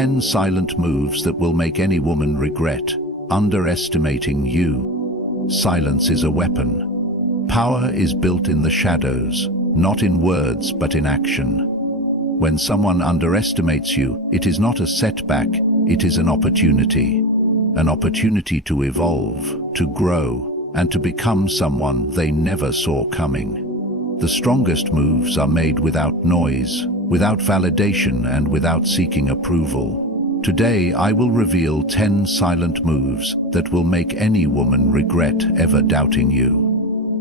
10 silent moves that will make any woman regret underestimating you. Silence is a weapon. Power is built in the shadows, not in words but in action. When someone underestimates you, it is not a setback, it is an opportunity. An opportunity to evolve, to grow, and to become someone they never saw coming. The strongest moves are made without noise, without validation, and without seeking approval. Today I will reveal 10 silent moves that will make any woman regret ever doubting you.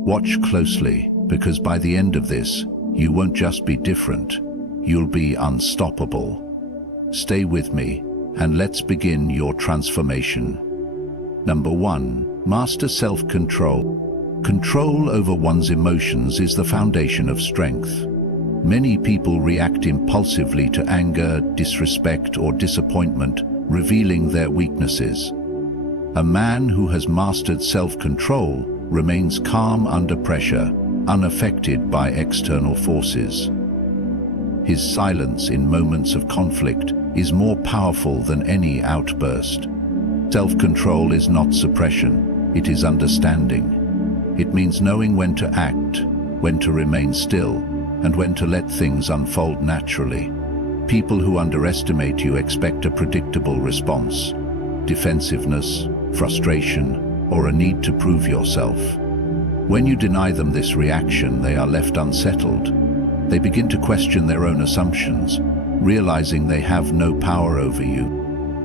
Watch closely, because by the end of this, you won't just be different, you'll be unstoppable. Stay with me, and let's begin your transformation. Number 1. Master self-control. Control over one's emotions is the foundation of strength. Many people react impulsively to anger, disrespect, or disappointment, revealing their weaknesses. A man who has mastered self-control remains calm under pressure, unaffected by external forces. His silence in moments of conflict is more powerful than any outburst. Self-control is not suppression, it is understanding. It means knowing when to act, when to remain still, and when to let things unfold naturally. People who underestimate you expect a predictable response: defensiveness, frustration, or a need to prove yourself. When you deny them this reaction, they are left unsettled. They begin to question their own assumptions, realizing they have no power over you.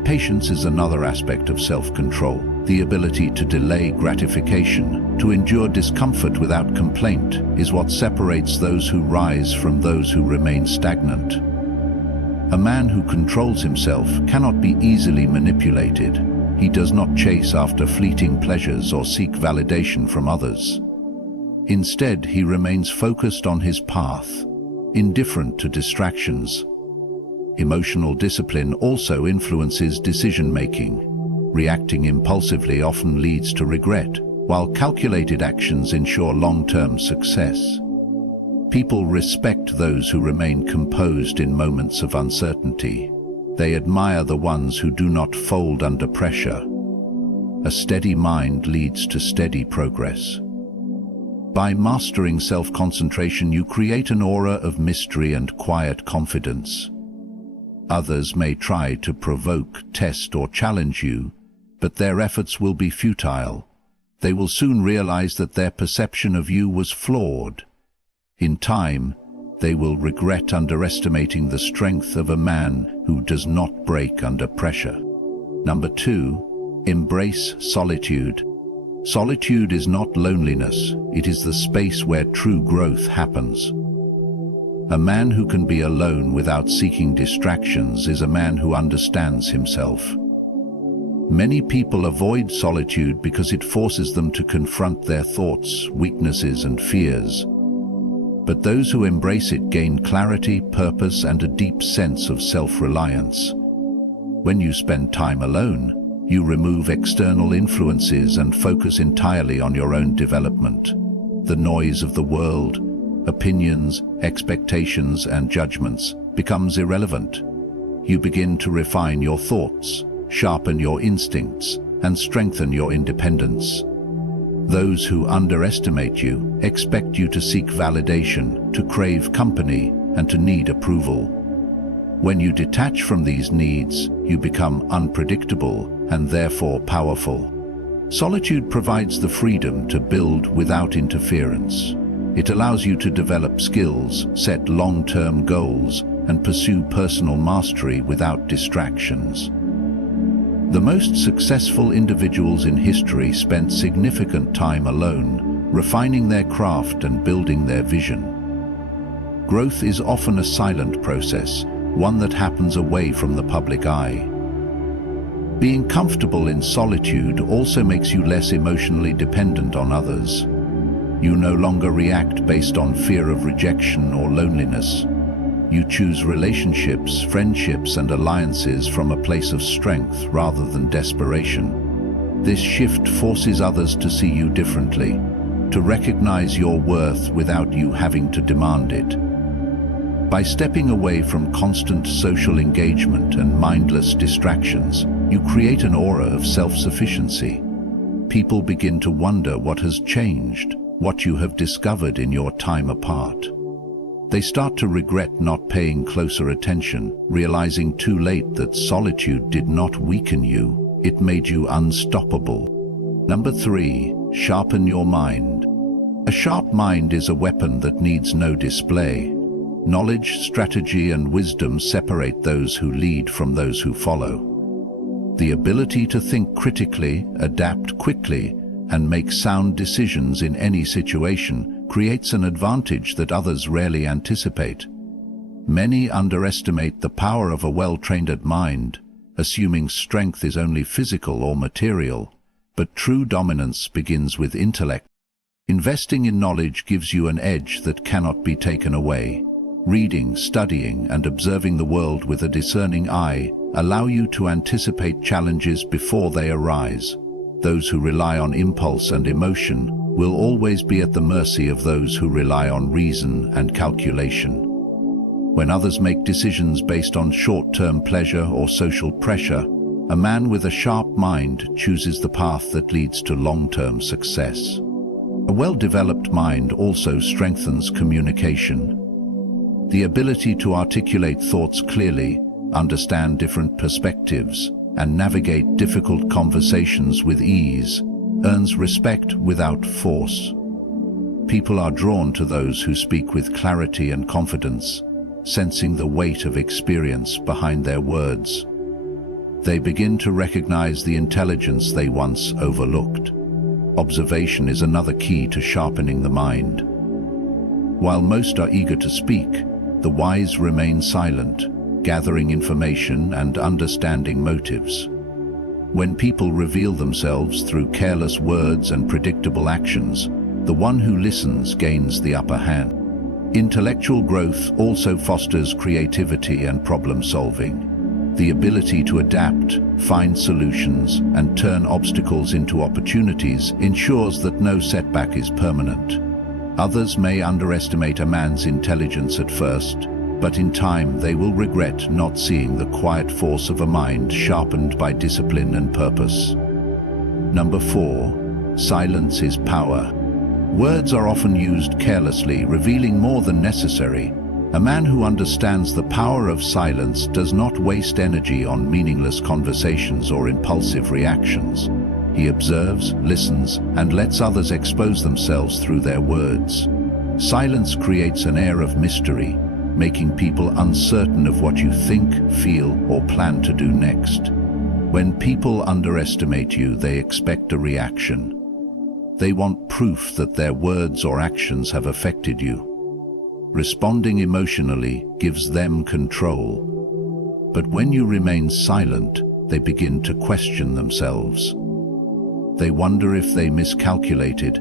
Patience is another aspect of self-control, the ability to delay gratification, to endure discomfort without complaint, is what separates those who rise from those who remain stagnant. A man who controls himself cannot be easily manipulated. He does not chase after fleeting pleasures or seek validation from others. Instead, he remains focused on his path, indifferent to distractions. Emotional discipline also influences decision-making. Reacting impulsively often leads to regret, while calculated actions ensure long-term success. People respect those who remain composed in moments of uncertainty. They admire the ones who do not fold under pressure. A steady mind leads to steady progress. By mastering self-concentration, you create an aura of mystery and quiet confidence. Others may try to provoke, test, or challenge you, but their efforts will be futile. They will soon realize that their perception of you was flawed. In time, they will regret underestimating the strength of a man who does not break under pressure. Number 2, embrace solitude. Solitude is not loneliness, it is the space where true growth happens. A man who can be alone without seeking distractions is a man who understands himself. Many people avoid solitude because it forces them to confront their thoughts, weaknesses, and fears. But those who embrace it gain clarity, purpose, and a deep sense of self-reliance. When you spend time alone, you remove external influences and focus entirely on your own development. The noise of the world, opinions, expectations, and judgments becomes irrelevant. You begin to refine your thoughts, sharpen your instincts, and strengthen your independence. Those who underestimate you expect you to seek validation, to crave company, and to need approval. When you detach from these needs, you become unpredictable and therefore powerful. Solitude provides the freedom to build without interference. It allows you to develop skills, set long-term goals, and pursue personal mastery without distractions. The most successful individuals in history spent significant time alone, refining their craft and building their vision. Growth is often a silent process, one that happens away from the public eye. Being comfortable in solitude also makes you less emotionally dependent on others. You no longer react based on fear of rejection or loneliness. You choose relationships, friendships, and alliances from a place of strength rather than desperation. This shift forces others to see you differently, to recognize your worth without you having to demand it. By stepping away from constant social engagement and mindless distractions, you create an aura of self-sufficiency. People begin to wonder what has changed, what you have discovered in your time apart. They start to regret not paying closer attention, realizing too late that solitude did not weaken you, it made you unstoppable. Number 3, sharpen your mind. A sharp mind is a weapon that needs no display. Knowledge, strategy, and wisdom separate those who lead from those who follow. The ability to think critically, adapt quickly, and make sound decisions in any situation creates an advantage that others rarely anticipate. Many underestimate the power of a well-trained mind, assuming strength is only physical or material, but true dominance begins with intellect. Investing in knowledge gives you an edge that cannot be taken away. Reading, studying, and observing the world with a discerning eye allow you to anticipate challenges before they arise. Those who rely on impulse and emotion will always be at the mercy of those who rely on reason and calculation. When others make decisions based on short-term pleasure or social pressure, a man with a sharp mind chooses the path that leads to long-term success. A well-developed mind also strengthens communication. The ability to articulate thoughts clearly, understand different perspectives, and navigate difficult conversations with ease earns respect without force. People are drawn to those who speak with clarity and confidence, sensing the weight of experience behind their words. They begin to recognize the intelligence they once overlooked. Observation is another key to sharpening the mind. While most are eager to speak, the wise remain silent, gathering information and understanding motives. When people reveal themselves through careless words and predictable actions, the one who listens gains the upper hand. Intellectual growth also fosters creativity and problem-solving. The ability to adapt, find solutions, and turn obstacles into opportunities ensures that no setback is permanent. Others may underestimate a man's intelligence at first, but in time they will regret not seeing the quiet force of a mind sharpened by discipline and purpose. Number 4, silence is power. Words are often used carelessly, revealing more than necessary. A man who understands the power of silence does not waste energy on meaningless conversations or impulsive reactions. He observes, listens, and lets others expose themselves through their words. Silence creates an air of mystery, making people uncertain of what you think, feel, or plan to do next. When people underestimate you, they expect a reaction. They want proof that their words or actions have affected you. Responding emotionally gives them control. But when you remain silent, they begin to question themselves. They wonder if they miscalculated,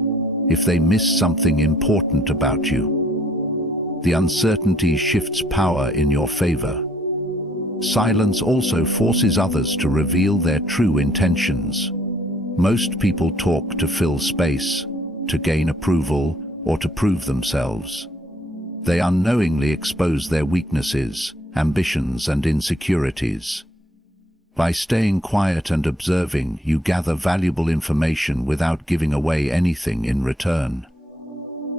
if they missed something important about you. The uncertainty shifts power in your favor. Silence also forces others to reveal their true intentions. Most people talk to fill space, to gain approval, or to prove themselves. They unknowingly expose their weaknesses, ambitions, and insecurities. By staying quiet and observing, you gather valuable information without giving away anything in return.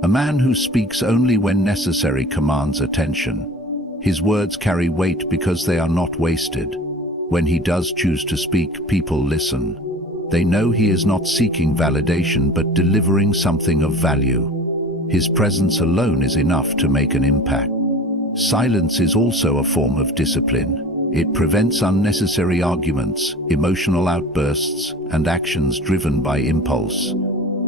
A man who speaks only when necessary commands attention. His words carry weight because they are not wasted. When he does choose to speak, people listen. They know he is not seeking validation but delivering something of value. His presence alone is enough to make an impact. Silence is also a form of discipline. It prevents unnecessary arguments, emotional outbursts, and actions driven by impulse.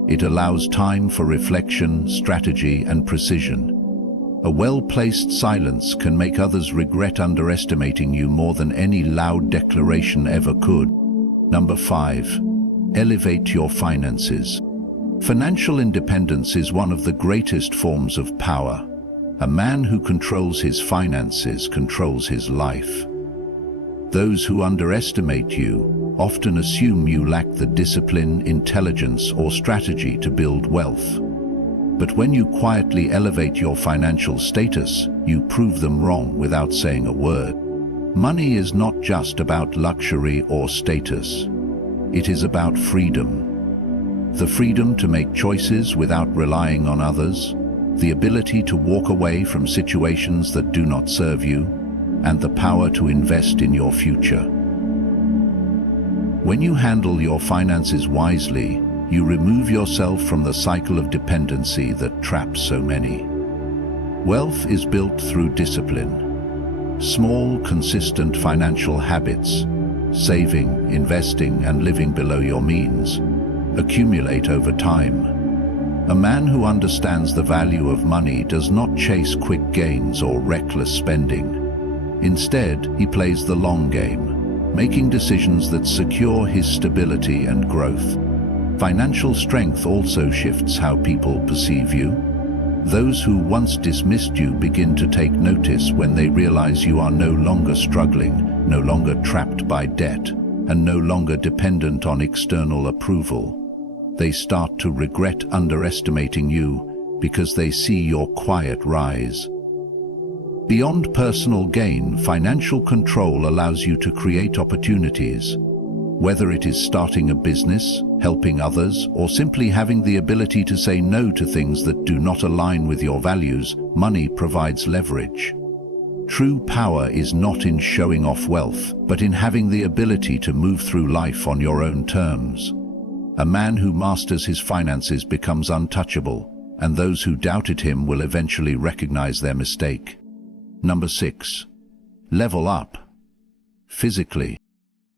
It allows time for reflection, strategy, and precision. A well-placed silence can make others regret underestimating you more than any loud declaration ever could. Number 5. Elevate your finances. Financial independence is one of the greatest forms of power. A man who controls his finances controls his life. Those who underestimate you often assume you lack the discipline, intelligence, or strategy to build wealth. But when you quietly elevate your financial status, you prove them wrong without saying a word. Money is not just about luxury or status. It is about freedom. The freedom to make choices without relying on others, the ability to walk away from situations that do not serve you, and the power to invest in your future. When you handle your finances wisely, you remove yourself from the cycle of dependency that traps so many. Wealth is built through discipline. Small, consistent financial habits, saving, investing, and living below your means, accumulate over time. A man who understands the value of money does not chase quick gains or reckless spending. Instead, he plays the long game, making decisions that secure his stability and growth. Financial strength also shifts how people perceive you. Those who once dismissed you begin to take notice when they realize you are no longer struggling, no longer trapped by debt, and no longer dependent on external approval. They start to regret underestimating you because they see your quiet rise. Beyond personal gain, financial control allows you to create opportunities. Whether it is starting a business, helping others, or simply having the ability to say no to things that do not align with your values, money provides leverage. True power is not in showing off wealth, but in having the ability to move through life on your own terms. A man who masters his finances becomes untouchable, and those who doubted him will eventually recognize their mistake. Number 6. Level up. Physically.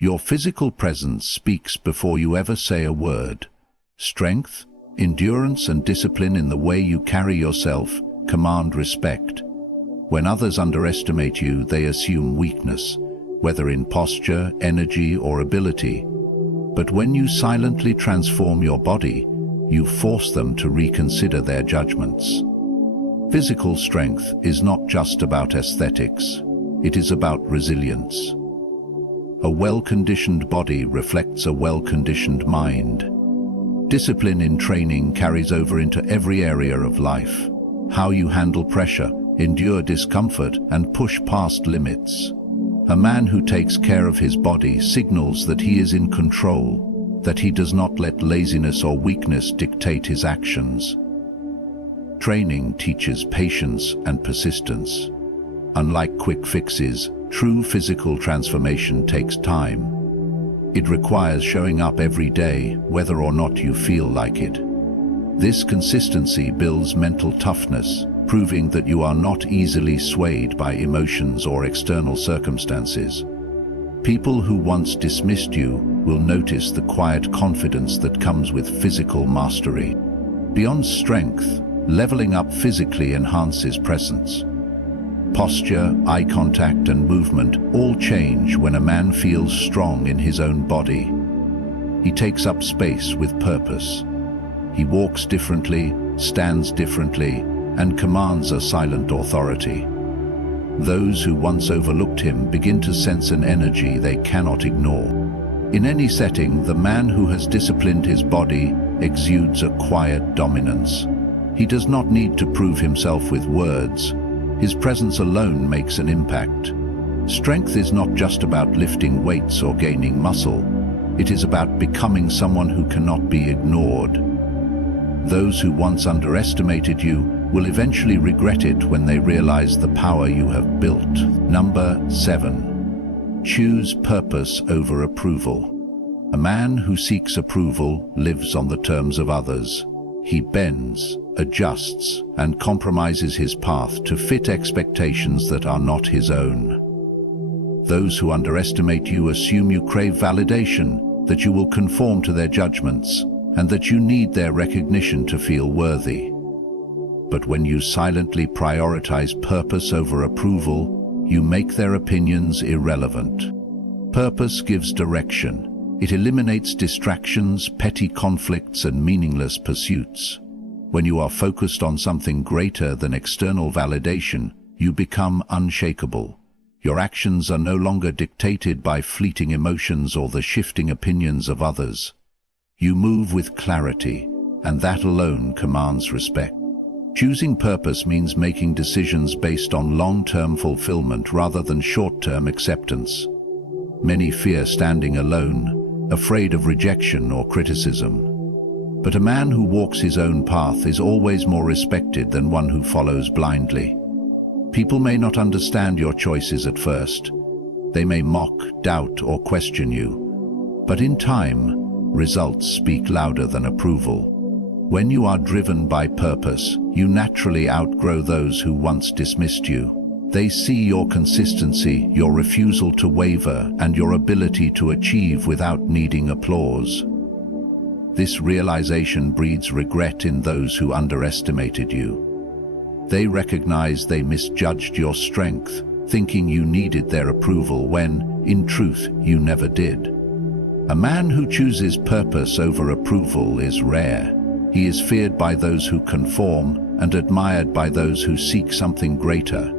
Your physical presence speaks before you ever say a word. Strength, endurance, and discipline in the way you carry yourself command respect. When others underestimate you, they assume weakness, whether in posture, energy, or ability. But when you silently transform your body, you force them to reconsider their judgments. Physical strength is not just about aesthetics. It is about resilience. A well-conditioned body reflects a well-conditioned mind. Discipline in training carries over into every area of life. How you handle pressure, endure discomfort, and push past limits. A man who takes care of his body signals that he is in control, that he does not let laziness or weakness dictate his actions. Training teaches patience and persistence. Unlike quick fixes, true physical transformation takes time. It requires showing up every day, whether or not you feel like it. This consistency builds mental toughness, proving that you are not easily swayed by emotions or external circumstances. People who once dismissed you will notice the quiet confidence that comes with physical mastery. Beyond strength, leveling up physically enhances presence. Posture, eye contact, and movement all change when a man feels strong in his own body. He takes up space with purpose. He walks differently, stands differently, and commands a silent authority. Those who once overlooked him begin to sense an energy they cannot ignore. In any setting, the man who has disciplined his body exudes a quiet dominance. He does not need to prove himself with words. His presence alone makes an impact. Strength is not just about lifting weights or gaining muscle. It is about becoming someone who cannot be ignored. Those who once underestimated you will eventually regret it when they realize the power you have built. Number 7. Choose purpose over approval. A man who seeks approval lives on the terms of others. He bends, adjusts, and compromises his path to fit expectations that are not his own. Those who underestimate you assume you crave validation, that you will conform to their judgments, and that you need their recognition to feel worthy. But when you silently prioritize purpose over approval, you make their opinions irrelevant. Purpose gives direction. It eliminates distractions, petty conflicts, and meaningless pursuits. When you are focused on something greater than external validation, you become unshakable. Your actions are no longer dictated by fleeting emotions or the shifting opinions of others. You move with clarity, and that alone commands respect. Choosing purpose means making decisions based on long-term fulfillment rather than short-term acceptance. Many fear standing alone, afraid of rejection or criticism. But a man who walks his own path is always more respected than one who follows blindly. People may not understand your choices at first. They may mock, doubt, or question you. But in time, results speak louder than approval. When you are driven by purpose, you naturally outgrow those who once dismissed you. They see your consistency, your refusal to waver, and your ability to achieve without needing applause. This realization breeds regret in those who underestimated you. They recognize they misjudged your strength, thinking you needed their approval when, in truth, you never did. A man who chooses purpose over approval is rare. He is feared by those who conform and admired by those who seek something greater.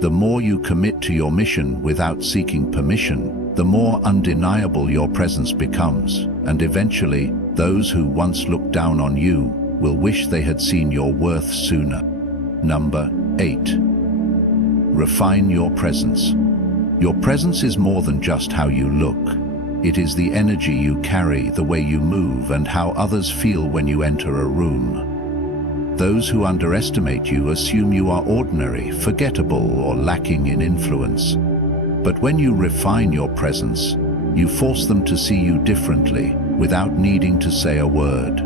The more you commit to your mission without seeking permission, the more undeniable your presence becomes, and eventually, those who once looked down on you will wish they had seen your worth sooner. Number 8. Refine your presence. Your presence is more than just how you look. It is the energy you carry, the way you move, and how others feel when you enter a room. Those who underestimate you assume you are ordinary, forgettable, or lacking in influence. But when you refine your presence, you force them to see you differently, without needing to say a word.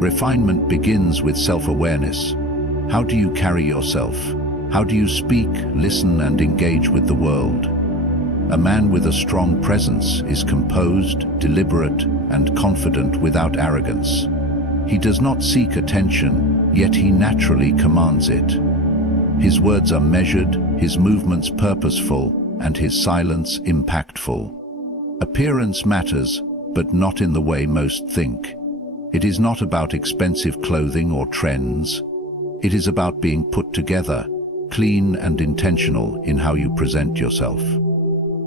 Refinement begins with self-awareness. How do you carry yourself? How do you speak, listen, and engage with the world? A man with a strong presence is composed, deliberate, and confident without arrogance. He does not seek attention, yet he naturally commands it. His words are measured, his movements purposeful, and his silence impactful. Appearance matters, but not in the way most think. It is not about expensive clothing or trends. It is about being put together, clean and intentional in how you present yourself.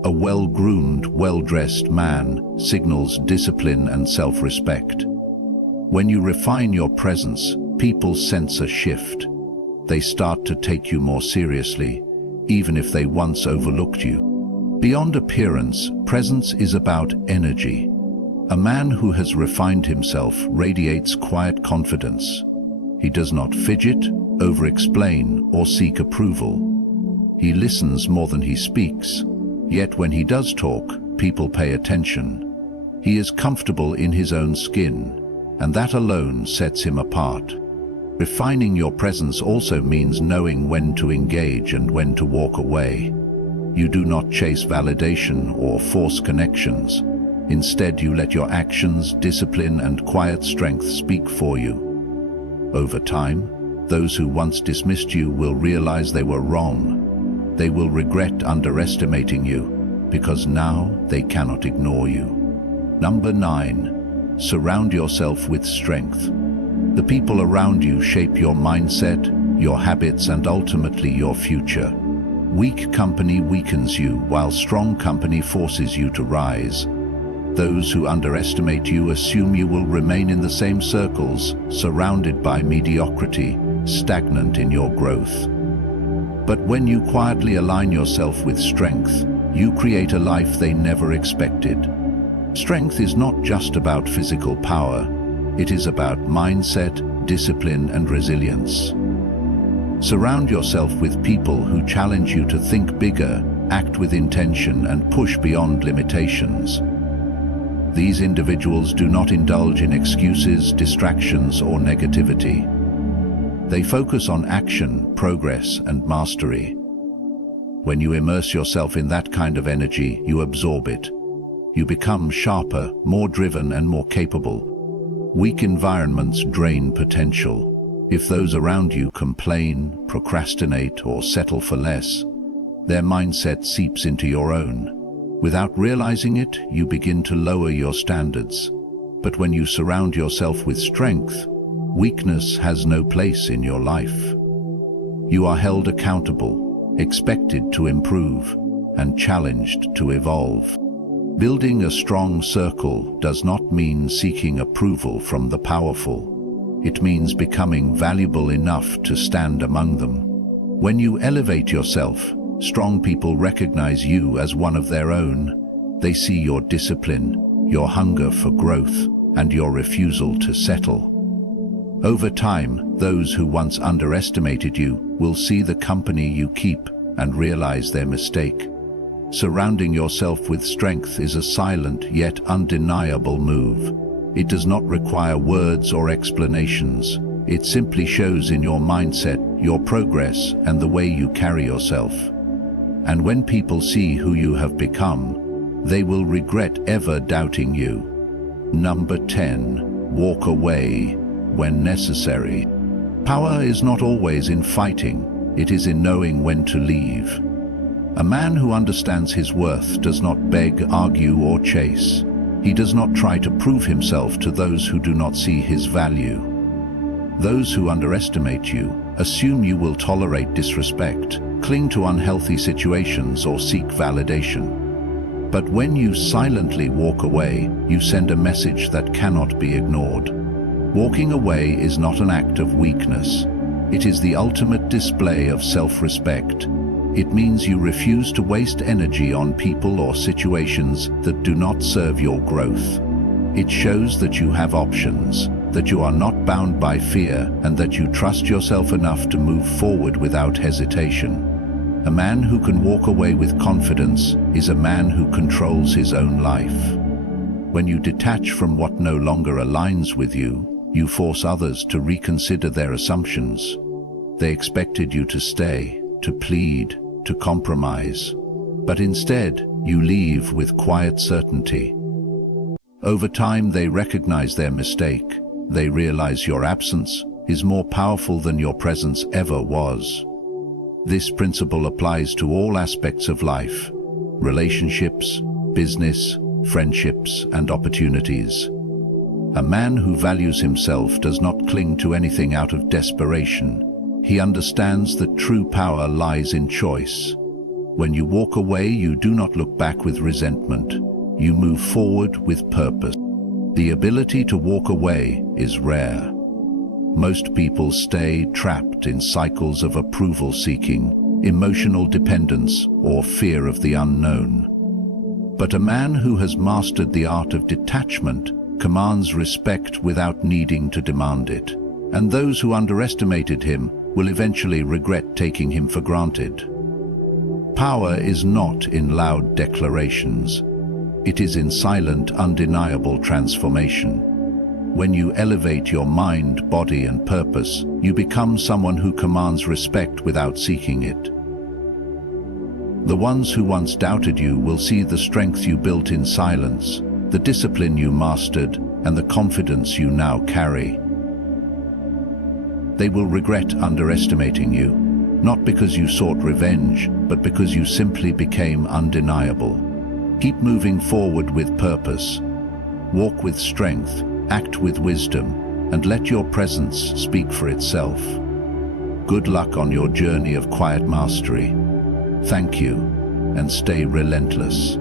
A well-groomed, well-dressed man signals discipline and self-respect. When you refine your presence, people sense a shift. They start to take you more seriously, even if they once overlooked you. Beyond appearance, presence is about energy. A man who has refined himself radiates quiet confidence. He does not fidget, over-explain, or seek approval. He listens more than he speaks. Yet when he does talk, people pay attention. He is comfortable in his own skin, and that alone sets him apart. Refining your presence also means knowing when to engage and when to walk away. You do not chase validation or force connections. Instead, you let your actions, discipline, and quiet strength speak for you. Over time, those who once dismissed you will realize they were wrong. They will regret underestimating you, because now they cannot ignore you. Number 9. Surround yourself with strength. The people around you shape your mindset, your habits, and ultimately your future. Weak company weakens you, while strong company forces you to rise. Those who underestimate you assume you will remain in the same circles, surrounded by mediocrity, stagnant in your growth. But when you quietly align yourself with strength, you create a life they never expected. Strength is not just about physical power. It is about mindset, discipline, and resilience. Surround yourself with people who challenge you to think bigger, act with intention, and push beyond limitations. These individuals do not indulge in excuses, distractions, or negativity. They focus on action, progress, and mastery. When you immerse yourself in that kind of energy, you absorb it. You become sharper, more driven, and more capable. Weak environments drain potential. If those around you complain, procrastinate, or settle for less, their mindset seeps into your own. Without realizing it, you begin to lower your standards. But when you surround yourself with strength, weakness has no place in your life. You are held accountable, expected to improve, and challenged to evolve. Building a strong circle does not mean seeking approval from the powerful. It means becoming valuable enough to stand among them. When you elevate yourself, strong people recognize you as one of their own. They see your discipline, your hunger for growth, and your refusal to settle. Over time, those who once underestimated you will see the company you keep and realize their mistake. Surrounding yourself with strength is a silent yet undeniable move. It does not require words or explanations. It simply shows in your mindset, your progress, and the way you carry yourself. And when people see who you have become, they will regret ever doubting you. Number 10. Walk away when necessary. Power is not always in fighting, it is in knowing when to leave. A man who understands his worth does not beg, argue, or chase. He does not try to prove himself to those who do not see his value. Those who underestimate you assume you will tolerate disrespect, cling to unhealthy situations, or seek validation. But when you silently walk away, you send a message that cannot be ignored. Walking away is not an act of weakness. It is the ultimate display of self-respect. It means you refuse to waste energy on people or situations that do not serve your growth. It shows that you have options, that you are not bound by fear, and that you trust yourself enough to move forward without hesitation. A man who can walk away with confidence is a man who controls his own life. When you detach from what no longer aligns with you, you force others to reconsider their assumptions. They expected you to stay, to plead, to compromise. But instead, you leave with quiet certainty. Over time, they recognize their mistake. They realize your absence is more powerful than your presence ever was. This principle applies to all aspects of life: relationships, business, friendships, and opportunities. A man who values himself does not cling to anything out of desperation. He understands that true power lies in choice. When you walk away, you do not look back with resentment. You move forward with purpose. The ability to walk away is rare. Most people stay trapped in cycles of approval seeking, emotional dependence, or fear of the unknown. But a man who has mastered the art of detachment commands respect without needing to demand it. And those who underestimated him will eventually regret taking him for granted. Power is not in loud declarations. It is in silent, undeniable transformation. When you elevate your mind, body, and purpose, you become someone who commands respect without seeking it. The ones who once doubted you will see the strength you built in silence, the discipline you mastered, and the confidence you now carry. They will regret underestimating you, not because you sought revenge, but because you simply became undeniable. Keep moving forward with purpose. Walk with strength, act with wisdom, and let your presence speak for itself. Good luck on your journey of quiet mastery. Thank you, and stay relentless.